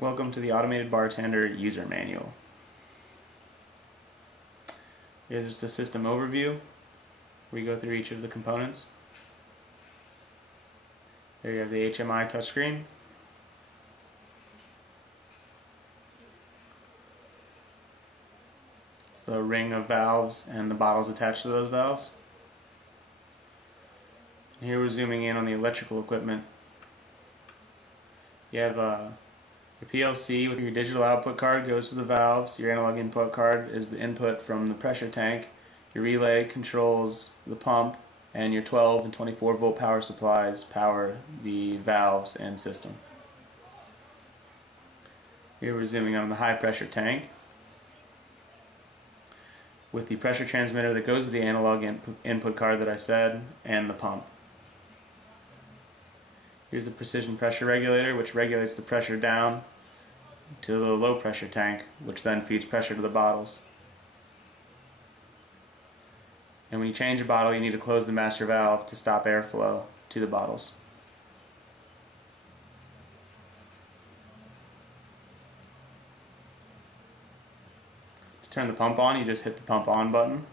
Welcome to the Automated Bartender User Manual. Here's just a system overview. We go through each of the components. There you have the HMI touchscreen. It's the ring of valves and the bottles attached to those valves. And here we're zooming in on the electrical equipment. You have your PLC with your digital output card goes to the valves. Your analog input card is the input from the pressure tank. Your relay controls the pump, and your 12 and 24 volt power supplies power the valves and system. Here we're zooming on the high pressure tank with the pressure transmitter that goes to the analog input card that I said, and the pump. Here's the precision pressure regulator, which regulates the pressure down to the low pressure tank, which then feeds pressure to the bottles. And when you change a bottle, you need to close the master valve to stop airflow to the bottles. To turn the pump on, you just hit the pump on button.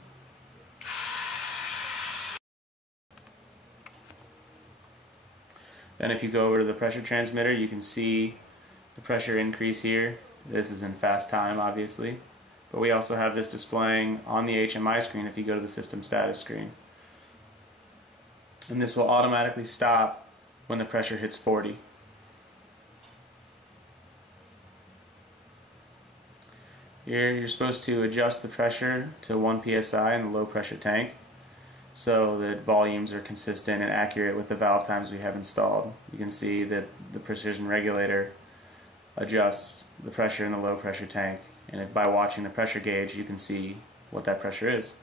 Then if you go over to the pressure transmitter, you can see the pressure increase here. This is in fast time, obviously. But we also have this displaying on the HMI screen if you go to the system status screen. And this will automatically stop when the pressure hits 40. Here you're supposed to adjust the pressure to 1 psi in the low pressure tank, so that volumes are consistent and accurate with the valve times we have installed. You can see that the precision regulator adjusts the pressure in the low pressure tank, and by watching the pressure gauge you can see what that pressure is.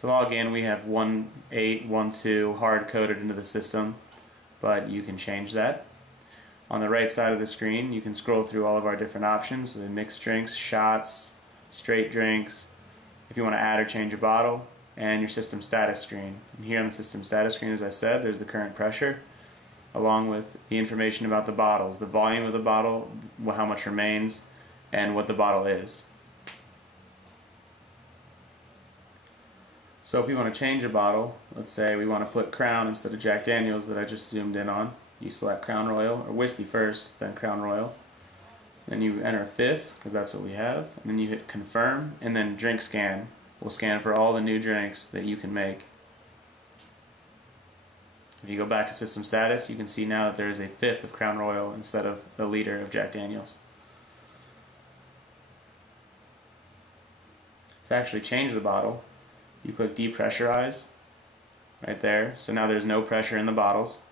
To log in, we have 1812 hard coded into the system, but you can change that. On the right side of the screen you can scroll through all of our different options with mixed drinks, shots, straight drinks, if you want to add or change a bottle, and your system status screen. And here on the system status screen, as I said, there's the current pressure, along with the information about the bottles, the volume of the bottle, how much remains, and what the bottle is. So if we want to change a bottle, let's say we want to put Crown instead of Jack Daniels that I just zoomed in on, you select Crown Royal, or whiskey first, then Crown Royal. Then you enter a fifth, because that's what we have, and then you hit confirm, and then drink scan will scan for all the new drinks that you can make. If you go back to system status, you can see now that there is a fifth of Crown Royal instead of a liter of Jack Daniels. To actually change the bottle, you click depressurize right there, so now there's no pressure in the bottles.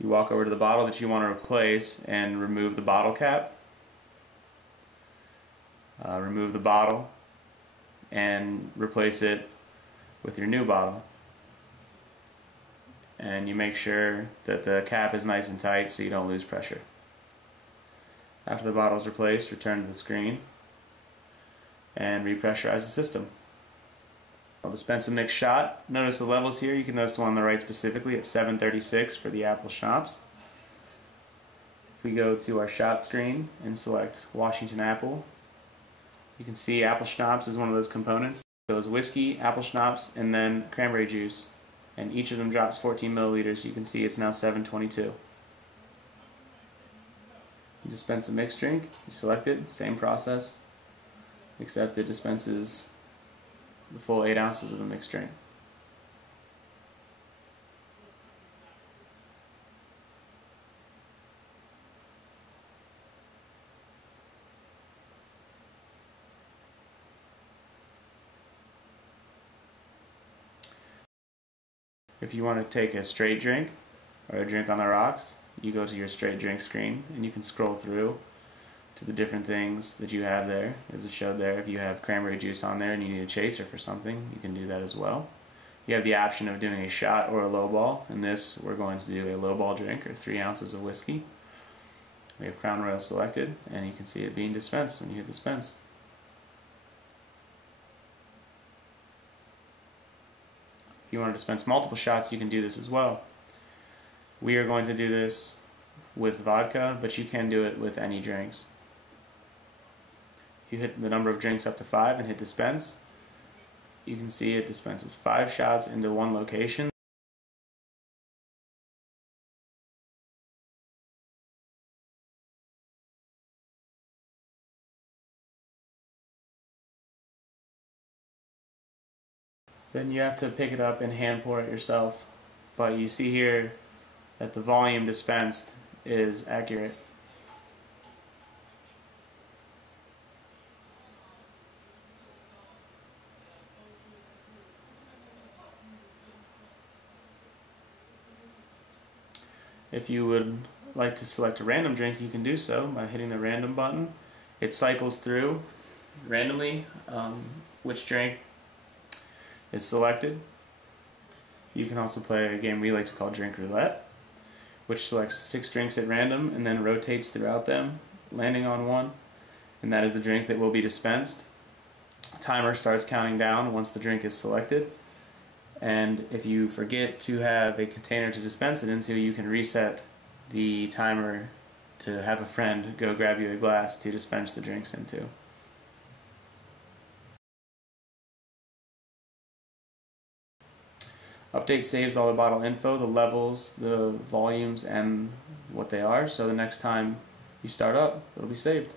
You walk over to the bottle that you want to replace and remove the bottle cap. Remove the bottle and replace it with your new bottle. And you make sure that the cap is nice and tight so you don't lose pressure. After the bottle is replaced, return to the screen and repressurize the system. I'll dispense a mixed shot. Notice the levels here. You can notice the one on the right specifically at 736 for the apple schnapps. If we go to our shot screen and select Washington apple, you can see apple schnapps is one of those components. So is whiskey, apple schnapps, and then cranberry juice. And each of them drops 14 milliliters. You can see it's now 722. You dispense a mixed drink, you select it, same process, except it dispenses the full 8 ounces of a mixed drink. If you want to take a straight drink or a drink on the rocks, you go to your straight drink screen and you can scroll through to the different things that you have there, as it showed there. If you have cranberry juice on there and you need a chaser for something, you can do that as well. You have the option of doing a shot or a low ball. In this, we're going to do a low ball drink, or 3 ounces of whiskey. We have Crown Royal selected, and you can see it being dispensed when you hit dispense. If you want to dispense multiple shots, you can do this as well. We are going to do this with vodka, but you can do it with any drinks. If you hit the number of drinks up to 5 and hit dispense, you can see it dispenses 5 shots into one location. Then you have to pick it up and hand pour it yourself. But you see here that the volume dispensed is accurate. If you would like to select a random drink, you can do so by hitting the random button. It cycles through randomly which drink is selected. You can also play a game we like to call Drink Roulette, which selects 6 drinks at random and then rotates throughout them, landing on one, and that is the drink that will be dispensed. Timer starts counting down once the drink is selected, and if you forget to have a container to dispense it into, you can reset the timer to have a friend go grab you a glass to dispense the drinks into. Update saves all the bottle info, the levels, the volumes, and what they are, so the next time you start up, it'll be saved.